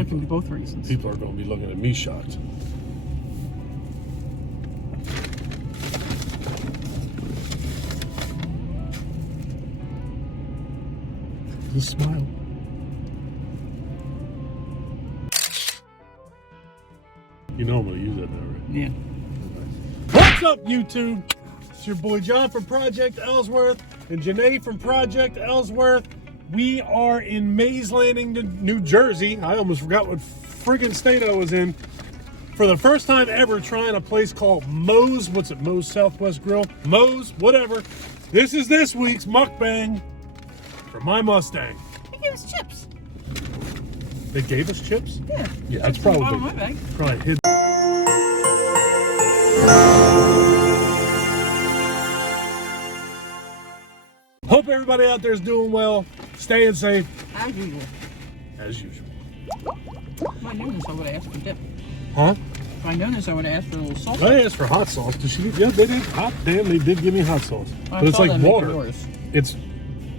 looking at both reasons. People are going to be looking at me shocked. Just smile. You know I'm going to use that now, right? Yeah. What's up, YouTube? It's your boy John from Project Ellsworth and Janae from Project Ellsworth. We are in Mays Landing, New Jersey. I almost forgot what friggin' state I was in. For the first time ever, trying a place called Moe's. What's it? Moe's Southwest Grill? Moe's, whatever. This is this week's mukbang for my Mustang. They gave us chips. They gave us chips? Yeah. Yeah, that's Chips in the probably bottom of my bag. hidden. Hope everybody out there is doing well, staying safe. As usual. As usual. If I'd known this, I would have asked for dip. Huh? If I'd known this, I would have asked for a little salt. I asked for hot sauce. Did she? Yeah, they did. Hot damn, they did give me hot sauce. I But it's saw like them make water. yours.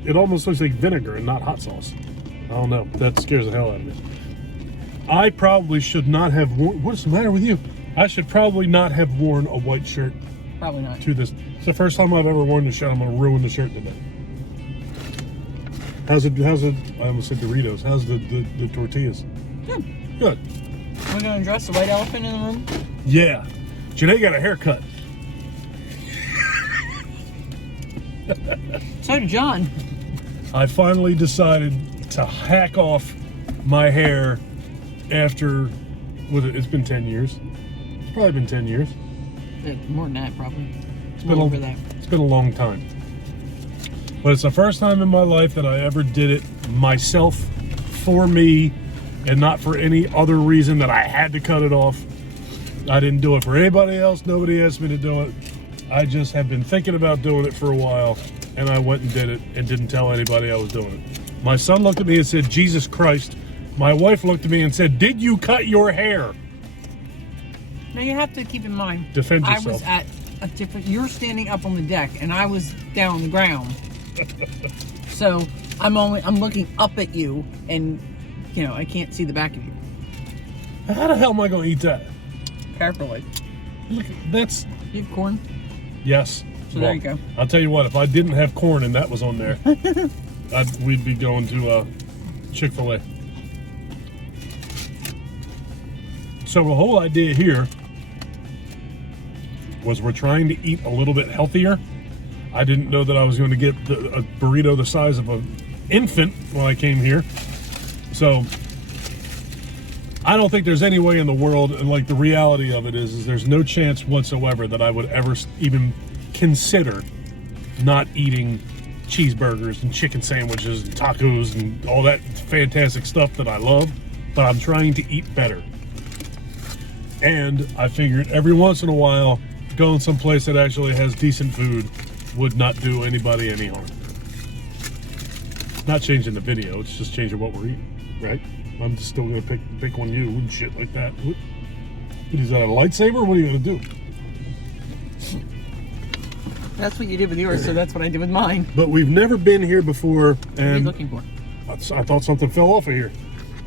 It almost looks like vinegar and not hot sauce. I don't know. That scares the hell out of me. I probably should not have worn. What's the matter with you? I should probably not have worn a white shirt Probably not. to this. It's the first time I've ever worn the shirt. I'm gonna ruin the shirt today. How's it? I almost said Doritos. How's the tortillas? Good. Good. We're going to address the white elephant in the room. Yeah. Janae got a haircut. So did John. I finally decided to hack off my hair after, it's been 10 years. It's probably been 10 years. More than that, probably. It's been over that. It's been a long time. But it's the first time in my life that I ever did it myself, for me, and not for any other reason that I had to cut it off. I didn't do it for anybody else. Nobody asked me to do it. I just have been thinking about doing it for a while, and I went and did it and didn't tell anybody I was doing it. My son looked at me and said, "Jesus Christ." My wife looked at me and said, "Did you cut your hair?" Now you have to keep in mind. Defend I yourself. was at a different. You're standing up on the deck, and I was down on the ground. So I'm looking up at you, and I can't see the back of you. How the hell am I going to eat that? Carefully. Look, that's... You have corn? Yes. So there you go. I'll tell you what, if I didn't have corn and that was on there, we'd be going to Chick-fil-A. So the whole idea here was we're trying to eat a little bit healthier. I didn't know that I was going to get a burrito the size of an infant when I came here. So I don't think there's any way in the world, and like the reality of it is there's no chance whatsoever that I would ever even consider not eating cheeseburgers and chicken sandwiches and tacos and all that fantastic stuff that I love, but I'm trying to eat better. And I figured every once in a while, going someplace that actually has decent food would not do anybody any harm. Not changing the video, it's just changing what we're eating, right? I'm just still gonna pick on you and shit like that. What is that, a lightsaber? What are you gonna do? That's what you did with yours, so that's what I did with mine. But we've never been here before, What are you and looking for? I thought something fell off of here.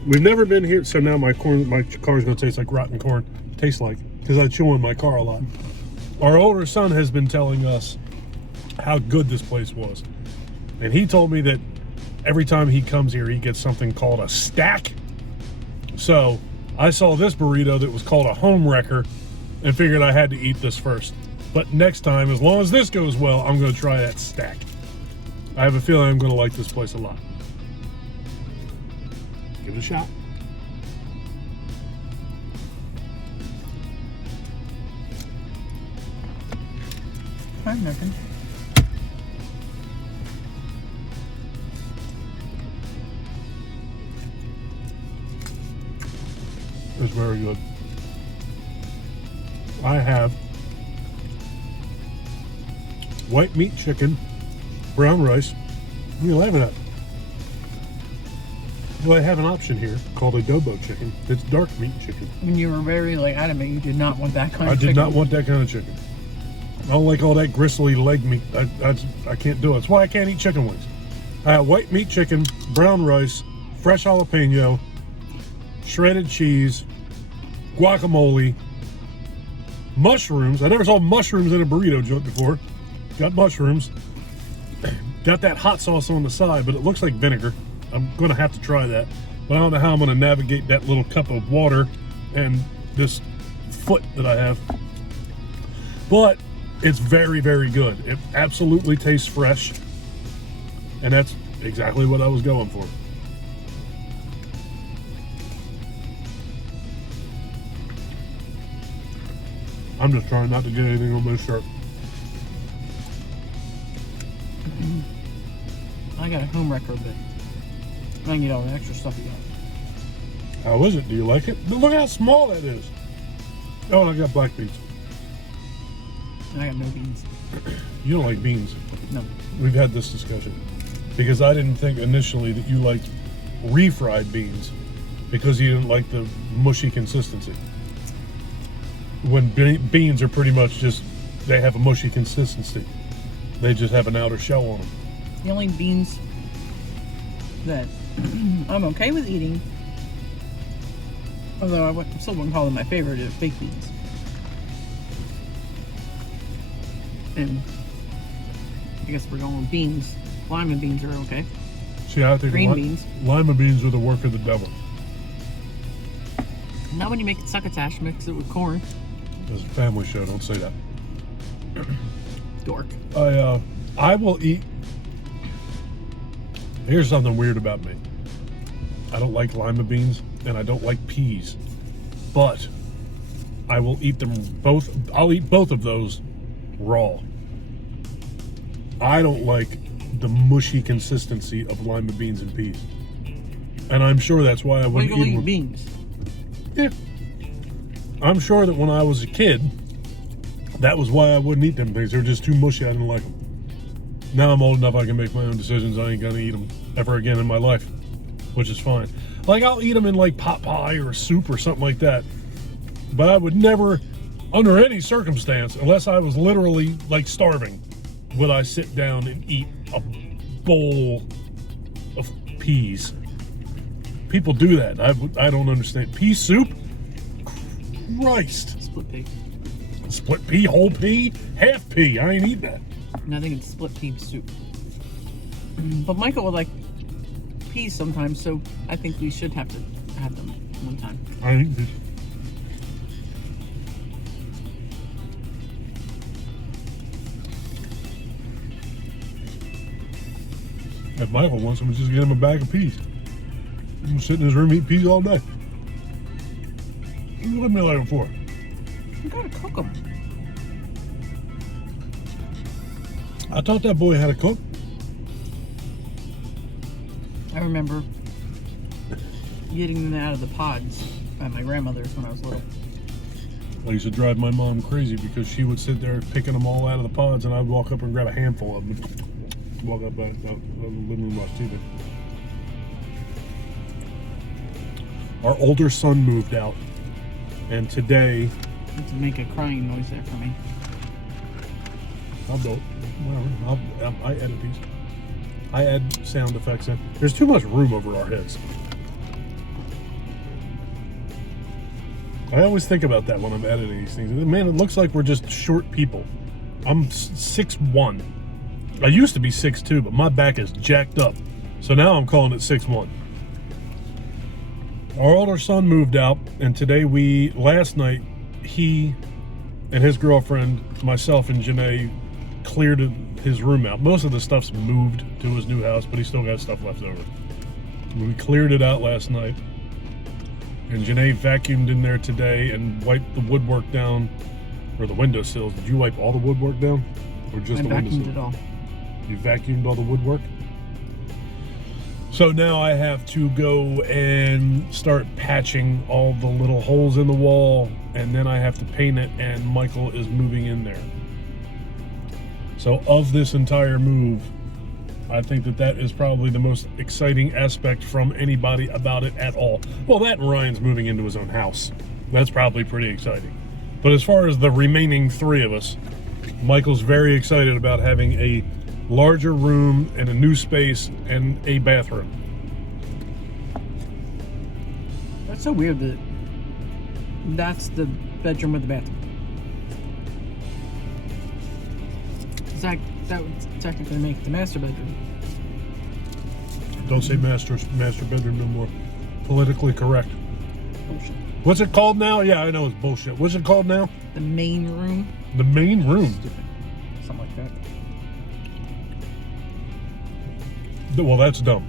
We've never been here, so now my car's gonna taste like rotten corn. Tastes like, because I chew on my car a lot. Our older son has been telling us how good this place was. And he told me that every time he comes here, he gets something called a stack. So I saw this burrito that was called a home wrecker and figured I had to eat this first. But next time, as long as this goes well, I'm going to try that stack. I have a feeling I'm going to like this place a lot. Give it a shot. I'm nothing. It's very good. I have white meat chicken, brown rice. What are you laughing at? Well, I have an option here called adobo chicken. It's dark meat chicken. When you were very adamant, you did not want that kind I of did chicken. not want that kind of chicken. I don't like all that gristly leg meat. I can't do it. That's why I can't eat chicken wings. I have white meat chicken, brown rice, fresh jalapeno, shredded cheese, guacamole, mushrooms. I never saw mushrooms in a burrito joint before. Got mushrooms. Got that hot sauce on the side, but it looks like vinegar. I'm going to have to try that. But I don't know how I'm going to navigate that little cup of water and this foot that I have. But it's very, very good. It absolutely tastes fresh. And that's exactly what I was going for. I'm just trying not to get anything on this shirt. I got a home wrecker, but I can get all the extra stuff you got. How is it? Do you like it? Look how small that is. Oh, and I got black beans. And I got no beans. You don't like beans. No. We've had this discussion. Because I didn't think initially that you liked refried beans because you didn't like the mushy consistency. When beans are pretty much just, they have a mushy consistency. They just have an outer shell on them. The only beans that I'm okay with eating, although I still wouldn't call them my favorite, is baked beans. And I guess we're going with beans. Lima beans are okay. See, I think Green beans. Lima beans are the work of the devil. Not when you make it succotash, mix it with corn. It's a family show, don't say that. Dork. I will eat. Here's something weird about me. I don't like lima beans and I don't like peas, but I will eat them both. I'll eat both of those raw. I don't like the mushy consistency of lima beans and peas, and I'm sure that's why I wouldn't Why you eat eat beans? Yeah, I'm sure that when I was a kid, that was why I wouldn't eat them things. They were just too mushy. I didn't like them. Now I'm old enough I can make my own decisions. I ain't gonna eat them ever again in my life, which is fine. Like, I'll eat them in like pot pie or soup or something like that, but I would never, under any circumstance, unless I was literally like starving, would I sit down and eat a bowl of peas. People do that. I don't understand. Pea soup? Christ. Split pea. Split pea, whole pea, half pea. I ain't eat that. And I think it's split pea soup. But Michael would like peas sometimes, so I think we should have to have them one time. I eat this. If Michael wants them, just get him a bag of peas. I'm gonna sit in his room and eat peas all day. What me like them for? You gotta cook them. I taught that boy how to cook. I remember getting them out of the pods at my grandmother's when I was little. I used to drive my mom crazy because she would sit there picking them all out of the pods, and I'd walk up and grab a handful of them. Walk up out of the living room, watch TV. Our older son moved out, and today, You have to make a crying noise there for me. I'll do it. Whatever. I edit these. I add sound effects in. There's too much room over our heads. I always think about that when I'm editing these things. Man, it looks like we're just short people. I'm 6'1". I used to be 6'2", but my back is jacked up. So now I'm calling it 6'1". Our older son moved out, and today last night, he and his girlfriend, myself and Janae, cleared his room out. Most of the stuff's moved to his new house, but he still got stuff left over. We cleared it out last night, and Janae vacuumed in there today and wiped the woodwork down, or the windowsills. Did you wipe all the woodwork down, or just the windowsills? I vacuumed it all. You vacuumed all the woodwork? So now I have to go and start patching all the little holes in the wall, and then I have to paint it, and Michael is moving in there. So of this entire move, I think that is probably the most exciting aspect from anybody about it at all. Well, that and Ryan's moving into his own house. That's probably pretty exciting. But as far as the remaining three of us, Michael's very excited about having a larger room and a new space and a bathroom. That's so weird that that's the bedroom with the bathroom. That would technically make it the master bedroom. Don't say master bedroom no more. Politically correct. Bullshit. What's it called now? Yeah, I know it's bullshit. What's it called now? The main room. The main room. Stupid. Something like that. Well, that's dumb.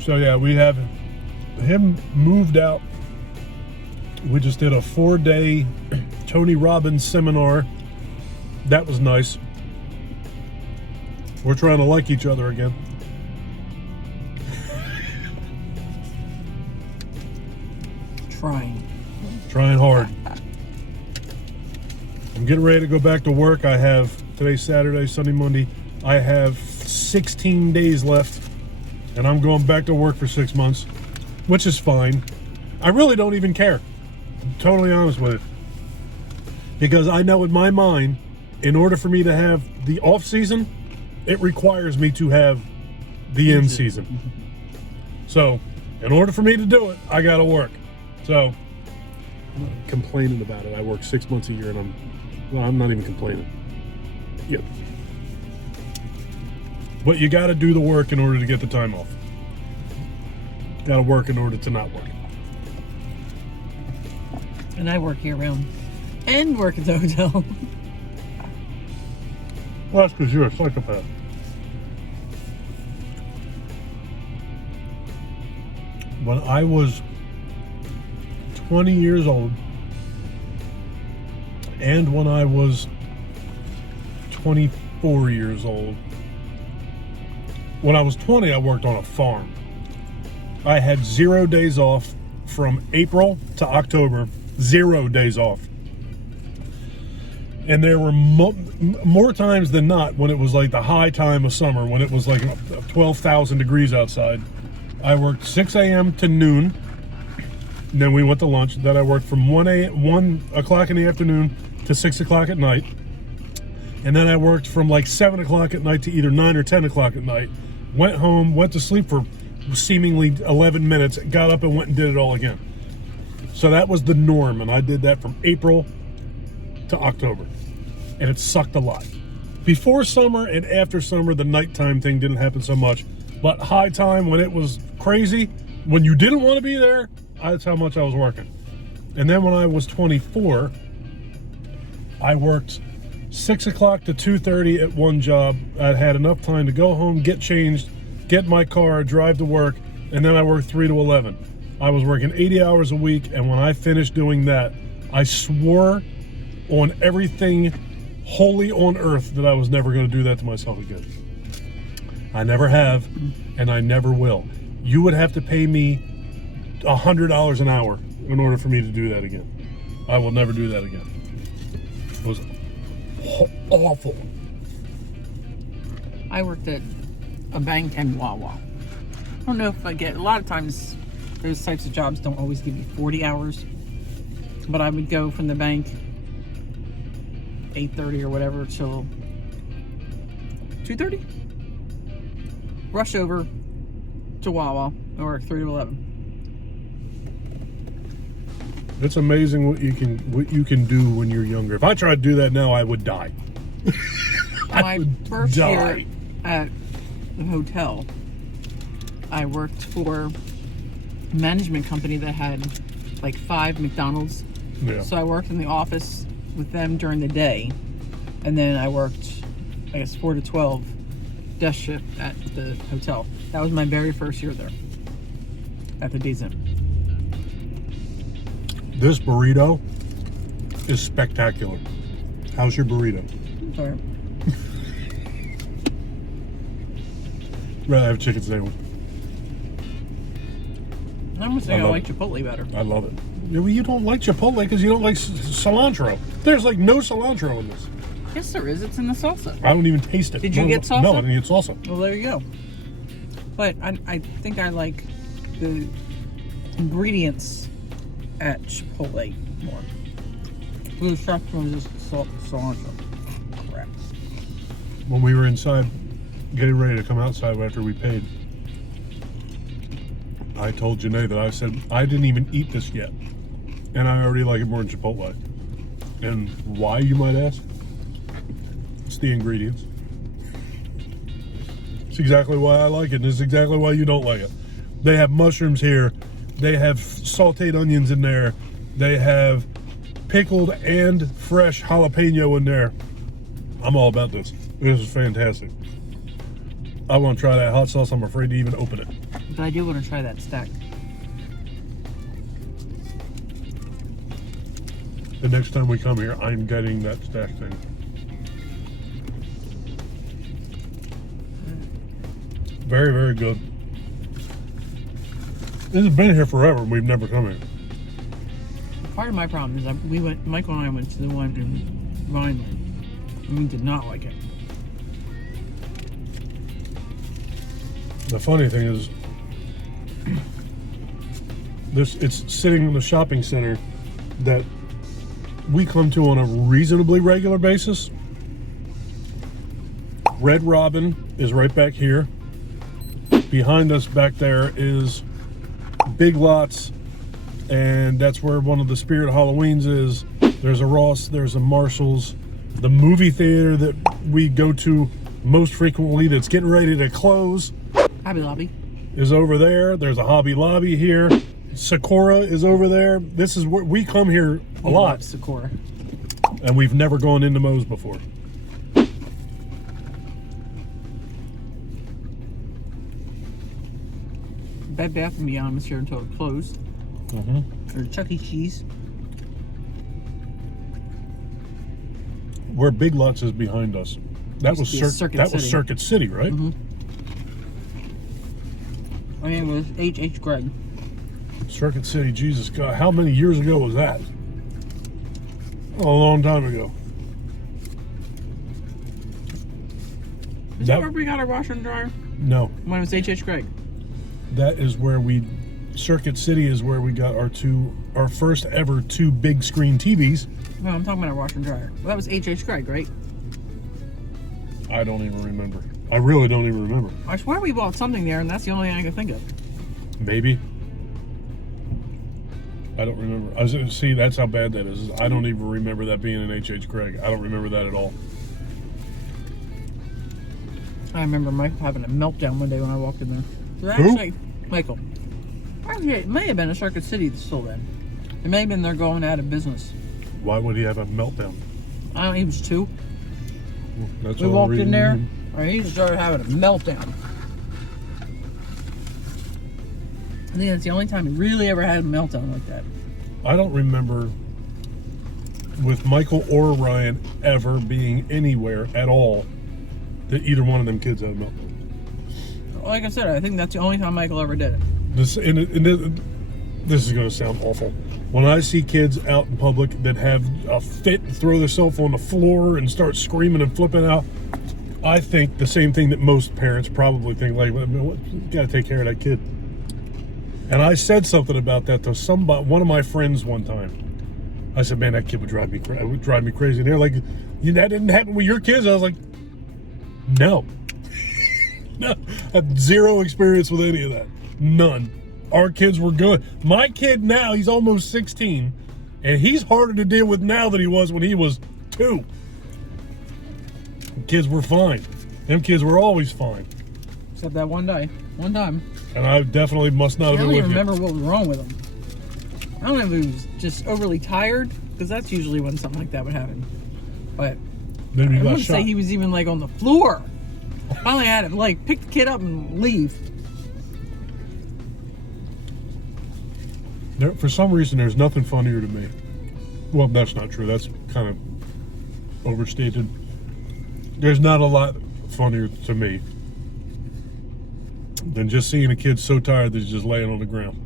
So yeah, we have him moved out. We just did a 4-day Tony Robbins seminar. That was nice. We're trying to like each other again. Trying hard. I'm getting ready to go back to work. I have, today's Saturday, Sunday, Monday. I have 16 days left, and I'm going back to work for 6 months, which is fine. I really don't even care. I'm totally honest with it. Because I know in my mind, in order for me to have the off season, it requires me to have the in season. So, in order for me to do it, I gotta work. So, I'm not complaining about it. I work 6 months a year, and I'm not even complaining. Yep. But you gotta do the work in order to get the time off. Gotta work in order to not work. And I work year round. And work at the hotel. Well, that's because you're a psychopath. When I was 20 years old, and when I was 24 years old, when I was 20, I worked on a farm. I had 0 days off from April to October, 0 days off. And there were more times than not when it was like the high time of summer, when it was like 12,000 degrees outside. I worked 6 a.m. to noon. Then we went to lunch. Then I worked from 1 o'clock in the afternoon to 6 o'clock at night. And then I worked from like 7 o'clock at night to either 9 or 10 o'clock at night. Went home, went to sleep for seemingly 11 minutes, got up and went and did it all again. So that was the norm, and I did that from April to October. And it sucked a lot. Before summer and after summer, the nighttime thing didn't happen so much. But high time, when it was crazy, when you didn't want to be there, that's how much I was working. And then when I was 24, I worked 6 o'clock to 2:30 at one job. I had enough time to go home, get changed, get my car, drive to work, and then I worked 3 to 11. I was working 80 hours a week, and when I finished doing that, I swore on everything holy on earth that I was never going to do that to myself again. I never have, and I never will. You would have to pay me $100 an hour in order for me to do that again. I will never do that again. It was awful. I worked at a bank and Wawa. I don't know if I get, a lot of times those types of jobs don't always give you 40 hours, but I would go from the bank 8:30 or whatever till 2:30. Rush over to Wawa and work 3 to 11. It's amazing what you can do when you're younger. If I tried to do that now, I would die. My first year at the hotel, I worked for a management company that had like 5 McDonald's. Yeah. So I worked in the office with them during the day, and then I worked, I guess, 4 to 12 desk shift at the hotel. That was my very first year there at the Days Inn. This burrito is spectacular. How's your burrito? Sorry. Rather have a chicken sandwich. I'm gonna say I like Chipotle better. I love it. Well, you don't like Chipotle because you don't like cilantro. There's like no cilantro in this. Yes, there is. It's in the salsa. I don't even taste it. Did you get salsa? No, I didn't get salsa. Well, there you go. But I think I like the ingredients at Chipotle more. The exception was just cilantro. Crap. When we were inside, getting ready to come outside after we paid, I told Janae that I said I didn't even eat this yet, and I already like it more than Chipotle. And why, you might ask? It's the ingredients. It's exactly why I like it, and it's exactly why you don't like it. They have mushrooms here. They have sauteed onions in there. They have pickled and fresh jalapeno in there. I'm all about this. This is fantastic. I want to try that hot sauce. I'm afraid to even open it. But I do want to try that stack. The next time we come here, I'm getting that stack thing. Very, very good. This has been here forever, and we've never come here. Part of my problem is Michael and I went to the one in Vineland, and we did not like it. The funny thing is, it's sitting in the shopping center that we come to on a reasonably regular basis. Red Robin is right back here. Behind us back there is Big Lots, and that's where one of the Spirit Halloweens is. There's a Ross, there's a Marshall's. The movie theater that we go to most frequently that's getting ready to close, Hobby Lobby, is over there. There's a Hobby Lobby here. Sakura is over there. This is where we come here a lot. Sakura. And we've never gone into Moe's before. Bed Bath & Beyond was here until it closed. Or Chuck E. Cheese. Where Big Lots is behind us. That was Circuit City, right? My name was H.H. Gregg. Circuit City, Jesus God. How many years ago was that? A long time ago. Is that where we got our washer and dryer? No. When it was H.H. Gregg. That is where Circuit City is where we got our first ever 2 big screen TVs. No, I'm talking about our washer and dryer. Well, that was H.H. Gregg, right? I don't even remember. I really don't even remember. I swear we bought something there, and that's the only thing I can think of. Maybe. I don't remember. See, that's how bad that is. I don't even remember that being an H.H. Gregg. I don't remember that at all. I remember Michael having a meltdown one day when I walked in there. So Who? Actually, Michael. Actually, it may have been a Circuit City that's still then. It may have been they're going out of business. Why would he have a meltdown? I don't know, he was 2. That's We walked in there, and he started having a meltdown. I think that's the only time he really ever had a meltdown like that. I don't remember with Michael or Ryan ever being anywhere at all that either one of them kids had a meltdown. Like I said, I think that's the only time Michael ever did it. This is going to sound awful. When I see kids out in public that have a fit, throw their cell phone on the floor and start screaming and flipping out, I think the same thing that most parents probably think, like, you got to take care of that kid. And I said something about that to one of my friends one time. I said, man, that kid would drive me crazy. And they're like, that didn't happen with your kids? I was like, no. No, I had 0 experience with any of that. None. Our kids were good. My kid now, he's almost 16, and he's harder to deal with now than he was when he was 2. Kids were fine. Them kids were always fine. Except that one time. And I definitely must not have been with you. I don't even remember what was wrong with him. I don't know if he was just overly tired, because that's usually when something like that would happen. But Maybe I wouldn't say he was even like on the floor. Finally had to like pick the kid up and leave. For some reason, there's nothing funnier to me. Well, that's not true. That's kind of overstated. There's not a lot funnier to me than just seeing a kid so tired that he's just laying on the ground.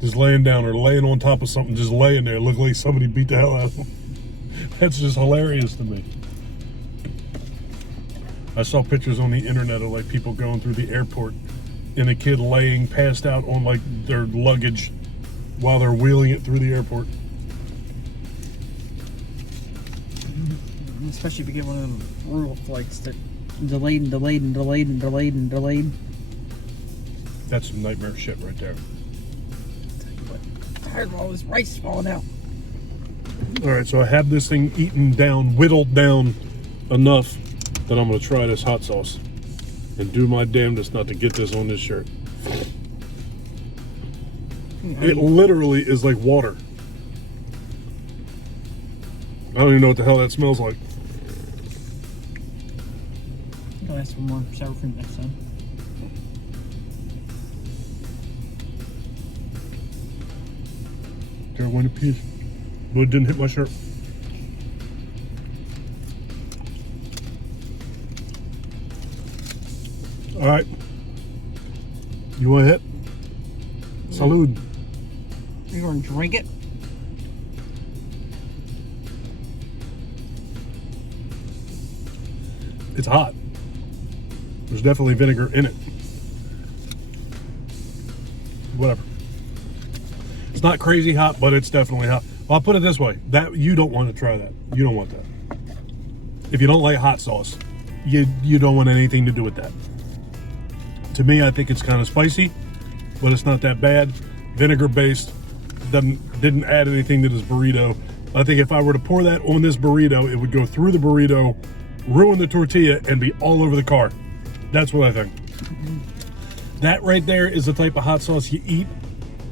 Just laying down or laying on top of something, just laying there, looking like somebody beat the hell out of him. That's just hilarious to me. I saw pictures on the internet of like people going through the airport and a kid laying passed out on like their luggage while they're wheeling it through the airport. Especially if you get one of them rural flights that delayed and delayed and delayed and delayed and delayed. That's some nightmare shit right there. I'm tired of all this rice falling out. All right, so I have this thing eaten down, whittled down enough that I'm going to try this hot sauce and do my damnedest not to get this on this shirt. It literally is like water. I don't even know what the hell that smells like. I'll ask for more sour cream next time. There went a piece, but it didn't hit my shirt. All right. You want to hit? Salud. You're going to drink it? It's hot. There's definitely vinegar in it. Whatever. It's not crazy hot, but it's definitely hot. I'll put it this way. That you don't want to try that. You don't want that. If you don't like hot sauce, you don't want anything to do with that. To me, I think it's kind of spicy, but it's not that bad. Vinegar based, didn't add anything to this burrito. I think if I were to pour that on this burrito, it would go through the burrito, ruin the tortilla, and be all over the car. That's what I think. That right there is the type of hot sauce you eat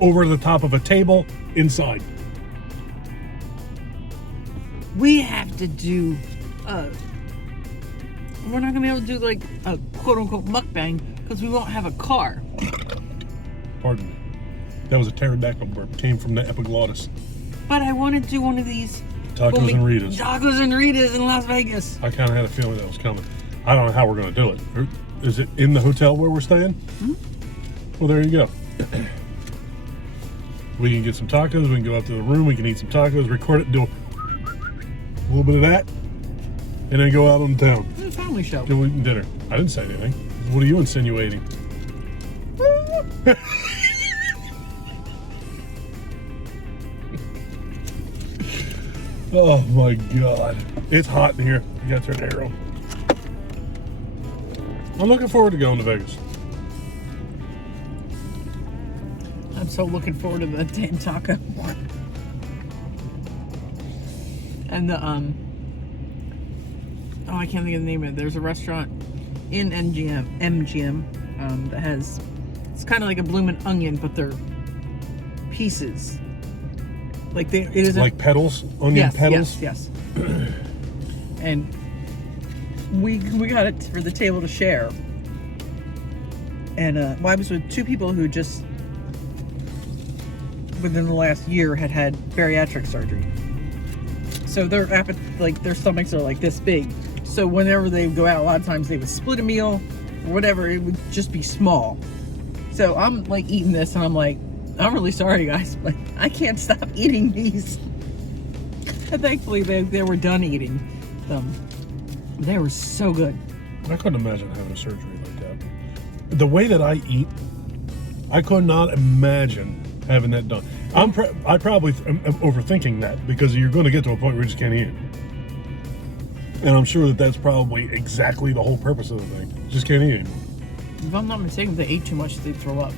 over the top of a table inside. We have to do, we're not going to be able to do like a quote unquote mukbang because we won't have a car. Pardon me. That was a pterodactyl burp. Came from the epiglottis. But I want to do one of these Tacos and Ritas. Tacos and Ritas in Las Vegas. I kind of had a feeling that was coming. I don't know how we're going to do it. Is it in the hotel where we're staying? Mm-hmm. Well, there you go. We can get some tacos. We can go up to the room. We can eat some tacos, record it, do a little bit of that, and then go out on town. It's a family show. Go eat dinner. I didn't say anything. What are you insinuating? Oh my God. It's hot in here. You gotta turn the air on. I'm looking forward to going to Vegas. I'm so looking forward to the damn taco. And the oh, I can't think of the name of it. There's a restaurant in MGM that has, it's kind of like a bloomin' onion, but they're pieces. Like it is like petals, onion petals. Yes. And we got it for the table to share. And well, I was with two people who just within the last year had bariatric surgery. So their their stomachs are like this big. So whenever they would go out, a lot of times they would split a meal or whatever. It would just be small. So I'm like eating this, and I'm like, I'm really sorry, guys, but I can't stop eating these. And thankfully, they were done eating them. They were so good. I couldn't imagine having a surgery like that. The way that I eat, I could not imagine having that done. I probably am overthinking that because you're going to get to a point where you just can't eat it. And I'm sure that that's probably exactly the whole purpose of the thing. Just can't eat anymore. If I'm not mistaken, if they ate too much, they'd throw up.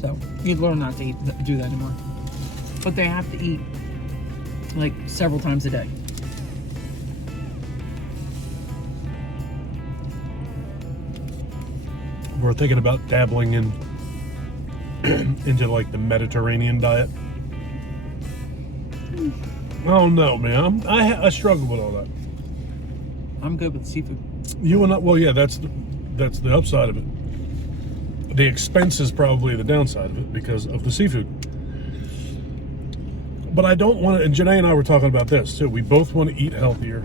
So you'd learn not to do that anymore. But they have to eat like several times a day. We're thinking about dabbling in into like the Mediterranean diet. Oh no, man! I struggle with all that. I'm good with seafood. You and I, well, yeah, that's the upside of it. The expense is probably the downside of it because of the seafood. But I don't want to, and Janae and I were talking about this too. We both want to eat healthier,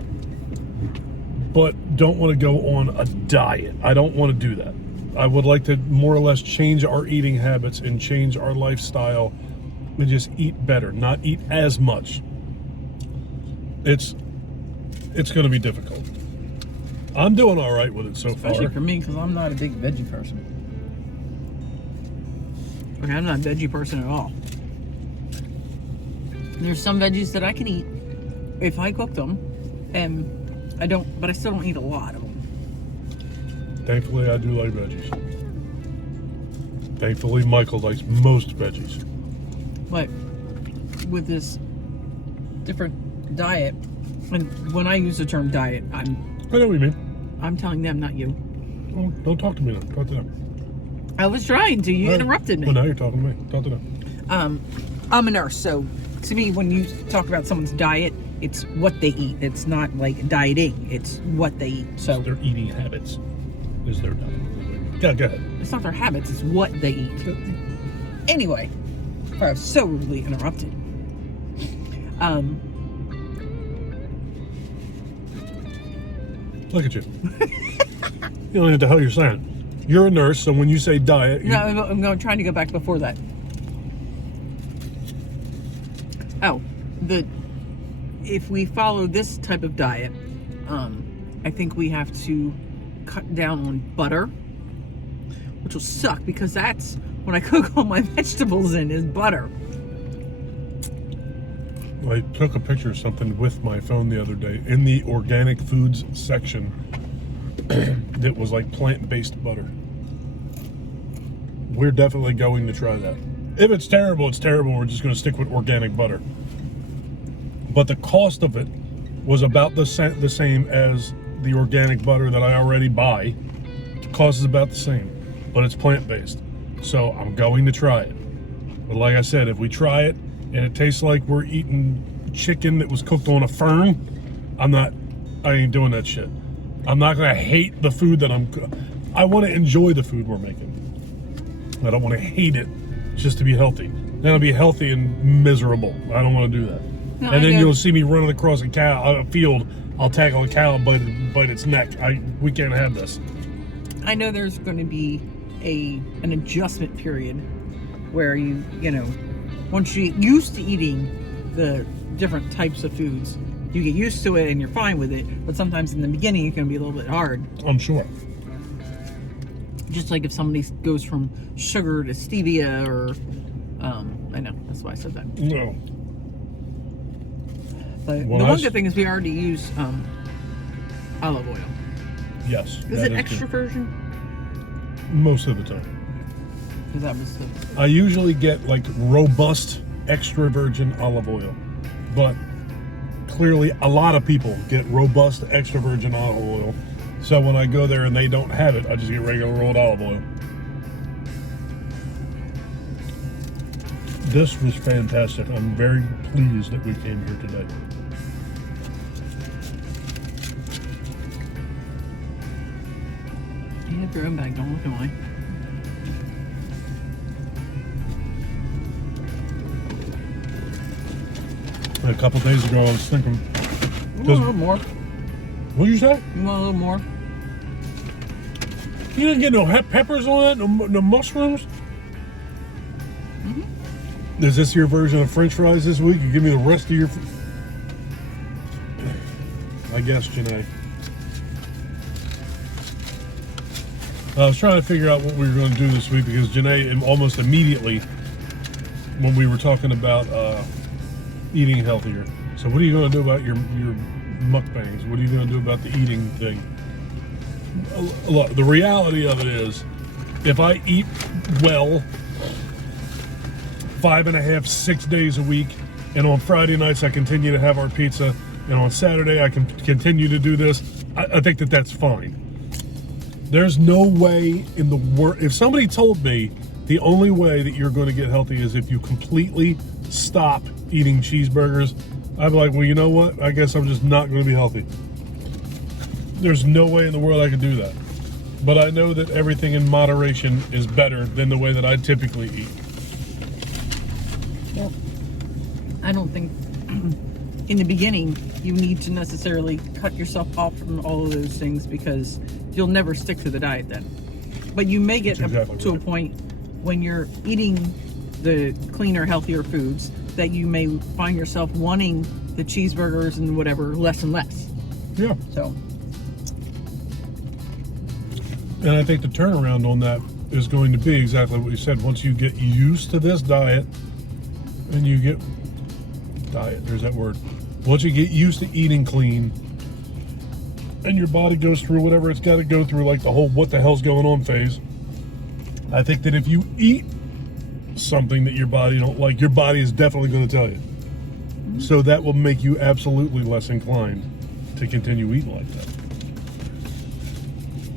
but don't want to go on a diet. I don't want to do that. I would like to more or less change our eating habits and change our lifestyle and just eat better, not eat as much. It's going to be difficult. I'm doing all right with it so far. Especially for me, because I'm not a big veggie person. Okay, I'm not a veggie person at all. There's some veggies that I can eat if I cook them, and but I still don't eat a lot of them. Thankfully, I do like veggies. Thankfully, Michael likes most veggies. But with this different diet, and when I use the term diet, I know what you mean. I'm telling them, not you. Well, don't talk to me now. Talk to them. I was trying to. You interrupted me. Well, now you're talking to me. Talk to them. I'm a nurse, so to me, when you talk about someone's diet, it's what they eat. It's not like dieting. It's what they eat. So it's their eating habits. Is their diet. Yeah, go ahead. It's not their habits. It's what they eat. Anyway, I was so rudely interrupted. Look at you. You don't know what the hell you're saying. You're a nurse, so when you say diet... No, I'm trying to go back before that. Oh, if we follow this type of diet, I think we have to cut down on butter, which will suck because that's what I cook all my vegetables in, is butter. I took a picture of something with my phone the other day in the organic foods section that was like plant-based butter. We're definitely going to try that. If it's terrible, it's terrible. We're just going to stick with organic butter. But the cost of it was about the same as the organic butter that I already buy. The cost is about the same, but it's plant-based. So I'm going to try it. But like I said, if we try it and it tastes like we're eating chicken that was cooked on a fern, I ain't doing that shit. I'm not going to hate the food that I want to enjoy the food we're making. I don't want to hate it just to be healthy. Then I'll be healthy and miserable. I don't want to do that. No, and then you'll see me running across a field. I'll tackle a cow and bite its neck. We can't have this. I know there's going to be an adjustment period where you once you get used to eating the different types of foods, you get used to it and you're fine with it. But sometimes in the beginning, it can be a little bit hard. I'm sure. Just like if somebody goes from sugar to stevia, or I know that's why I said that. No. But the one good thing is we already use olive oil. Yes. Is it extra virgin? Most of the time. Because that was I usually get like robust extra virgin olive oil, but clearly a lot of people get robust extra virgin olive oil. So when I go there and they don't have it, I just get regular rolled olive oil. This was fantastic. I'm very pleased that we came here today. You have your own bag, don't look at mine. A couple days ago, I was thinking... You want a little more? What did you say? You want a little more? You didn't get no peppers on that? No mushrooms? Mm-hmm. Is this your version of French fries this week? You give me the rest of your... I guess, Janae. I was trying to figure out what we were going to do this week because Janae almost immediately, when we were talking about eating healthier. So what are you going to do about your mukbangs? What are you going to do about the eating thing? Look, the reality of it is, if I eat well 5.5, 6 days a week, and on Friday nights I continue to have our pizza, and on Saturday I can continue to do this, I think that that's fine. There's no way in the world, if somebody told me the only way that you're going to get healthy is if you completely stop eating cheeseburgers, I'd be like, well, you know what? I guess I'm just not going to be healthy. There's no way in the world I could do that. But I know that everything in moderation is better than the way that I typically eat. Well, I don't think in the beginning you need to necessarily cut yourself off from all of those things because you'll never stick to the diet then. But you may get to a point when you're eating the cleaner, healthier foods that you may find yourself wanting the cheeseburgers and whatever less and less. Yeah. So. And I think the turnaround on that is going to be exactly what you said. Once you get used to this diet, and you get there's that word. Once you get used to eating clean, and your body goes through whatever it's got to go through, like the whole what the hell's going on phase, I think that if you eat something that your body don't like, your body is definitely going to tell you. So that will make you absolutely less inclined to continue eating like that.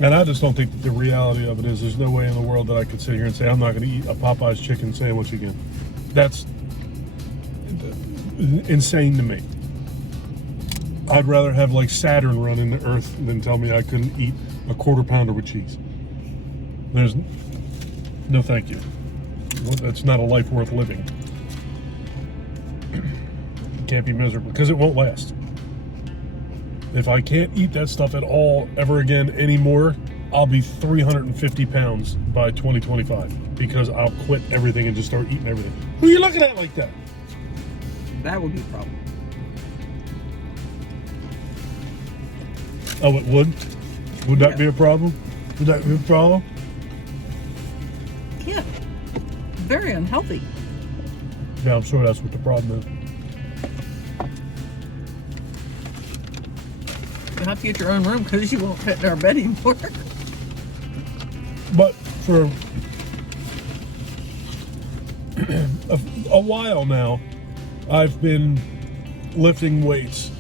And I just don't think that the reality of it is there's no way in the world that I could sit here and say I'm not going to eat a Popeye's chicken sandwich again. That's insane to me. I'd rather have like Saturn run in the earth than tell me I couldn't eat a quarter pounder with cheese. There's no thank you. That's not a life worth living. You can't be miserable because it won't last. If I can't eat that stuff at all ever again anymore, I'll be 350 pounds by 2025 because I'll quit everything and just start eating everything. Who are you looking at like that? That would be a problem. Oh, it would? Would that be a problem? Would that be a problem? Yeah. Very unhealthy. Yeah, I'm sure that's what the problem is. You'll have to get your own room because you won't fit in our bed anymore. But for a while now, I've been lifting weights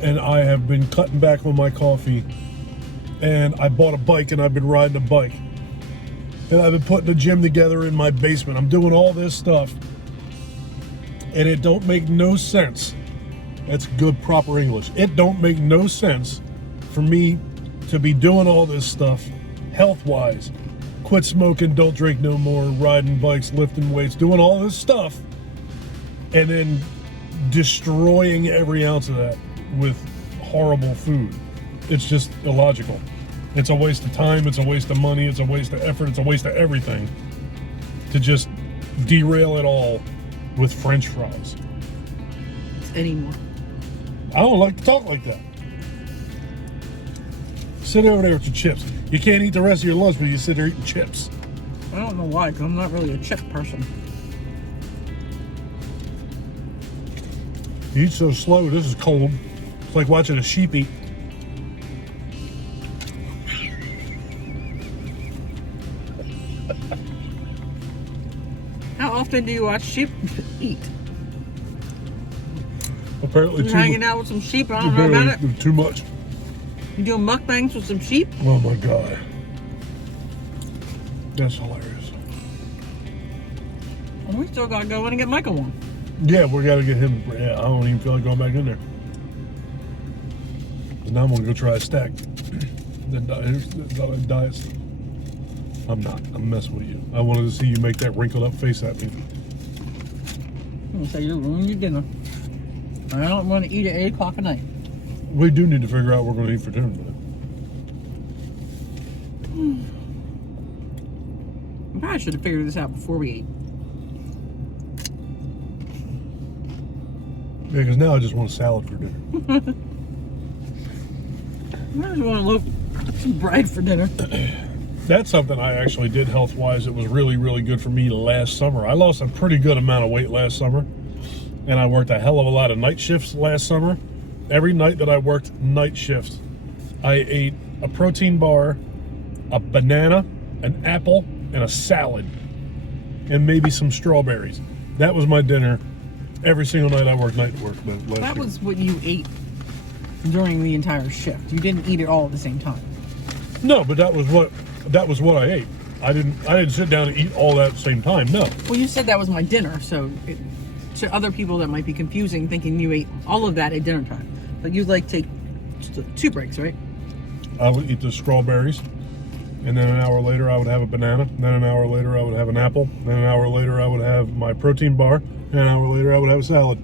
and I have been cutting back on my coffee, and I bought a bike and I've been riding a bike, and I've been putting a gym together in my basement. I'm doing all this stuff and it don't make no sense. That's good proper English. It don't make no sense for me to be doing all this stuff health-wise. Quit smoking, don't drink no more, riding bikes, lifting weights, doing all this stuff, and then destroying every ounce of that with horrible food. It's just illogical. It's a waste of time, it's a waste of money, it's a waste of effort, it's a waste of everything to just derail it all with French fries. Anymore. I don't like to talk like that. Sit over there with your chips. You can't eat the rest of your lunch, but you sit there eating chips. I don't know why, because I'm not really a chip person. You eat so slow, this is cold. It's like watching a sheep eat. How often do you watch sheep eat? Apparently You're hanging out with some sheep, I don't know about it. Too much. You doing mukbangs with some sheep? Oh my God. That's hilarious. Well, we still gotta go in and get Michael one. Yeah, we gotta get him. Yeah, I don't even feel like going back in there. Because now I'm gonna go try a stack. Here's the diet stuff. I'm not. I'm messing with you. I wanted to see you make that wrinkled up face at me. I'm gonna say you're ruining your dinner. I don't want to eat at 8 o'clock at night. We do need to figure out what we're gonna eat for dinner today. I probably should have figured this out before we ate. Yeah, because now I just want a salad for dinner. I just want to look some bread for dinner. That's something I actually did health-wise. It was really, really good for me last summer. I lost a pretty good amount of weight last summer, and I worked a hell of a lot of night shifts last summer. Every night that I worked night shift, I ate a protein bar, a banana, an apple, and a salad, and maybe some strawberries. That was my dinner every single night I worked night work last That year. was what you ate during the entire shift. You didn't eat it all at the same time. No, but that was what I ate. I didn't sit down and eat all that at the same time. No. Well, you said that was my dinner, so to other people that might be confusing, thinking you ate all of that at dinner time. But you'd like take 2 breaks, right? I would eat the strawberries, and then an hour later I would have a banana, and then an hour later I would have an apple, then an hour later I would have my protein bar, and an hour later I would have a salad.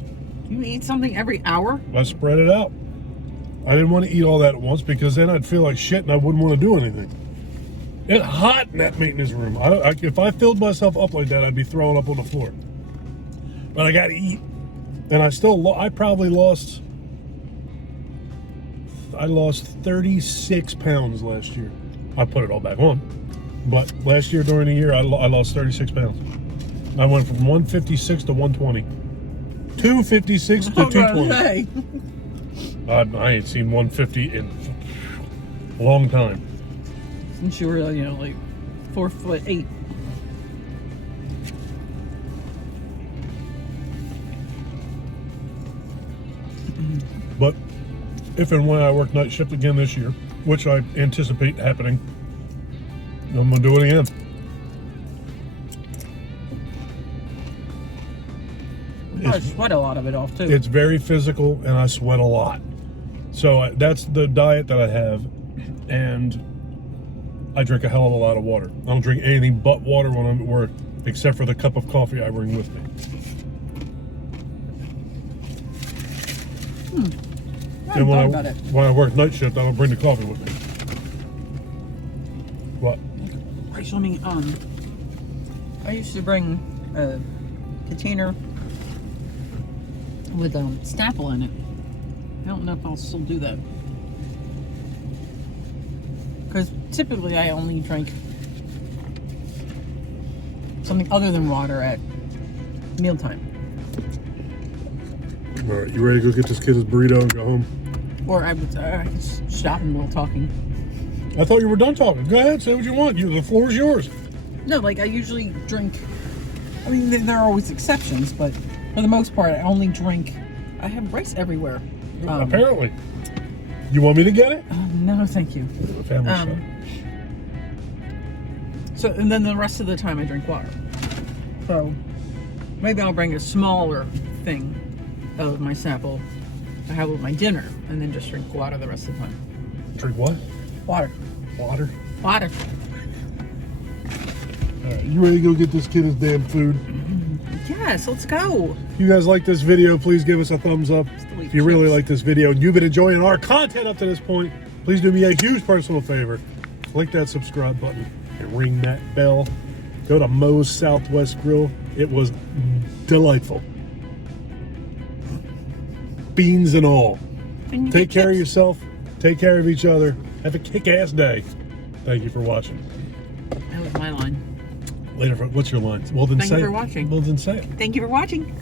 You eat something every hour? I spread it out. I didn't want to eat all that at once because then I'd feel like shit and I wouldn't want to do anything. It's hot in that maintenance room. If I filled myself up like that, I'd be throwing up on the floor. But I got to eat. And I lost 36 pounds last year. I put it all back on. But last year during the year, I lost 36 pounds. I went from 156 to 120. 256 to 220. I ain't seen 150 in a long time. Since you were, like 4'8". But if and when I work night shift again this year, which I anticipate happening, I'm gonna do it again. I sweat a lot of it off too. It's very physical, and I sweat a lot. So that's the diet that I have, and I drink a hell of a lot of water. I don't drink anything but water when I'm at work, except for the cup of coffee I bring with me. And when I work night shift, I don't bring the coffee with me. What? Right, so I used to bring a container with Snapple in it. I don't know if I'll still do that. Because typically I only drink something other than water at mealtime. All right, you ready to go get this kid his burrito and go home? Or I could stop him while talking. I thought you were done talking. Go ahead, say what you want. The floor is yours. No, like I usually drink. I mean, there are always exceptions, but for the most part, I only drink. I have rice everywhere. Apparently. You want me to get it? No, thank you. Family show. So, and then the rest of the time I drink water. So, maybe I'll bring a smaller thing of my Snapple I have with my dinner, and then just drink water the rest of the time. Drink what? Water. Water? Water. All right, you ready to go get this kid his damn food? Yes, let's go. If you guys like this video, please give us a thumbs up. If you really like this video and you've been enjoying our content up to this point, please do me a huge personal favor. Click that subscribe button and ring that bell. Go to Moe's Southwest Grill. It was delightful. Beans and all. And Take care of yourself. Take care of each other. Have a kick-ass day. Thank you for watching. That was my line. Later, what's your line? Well, then Thank you for watching. Well, then say it. Thank you for watching.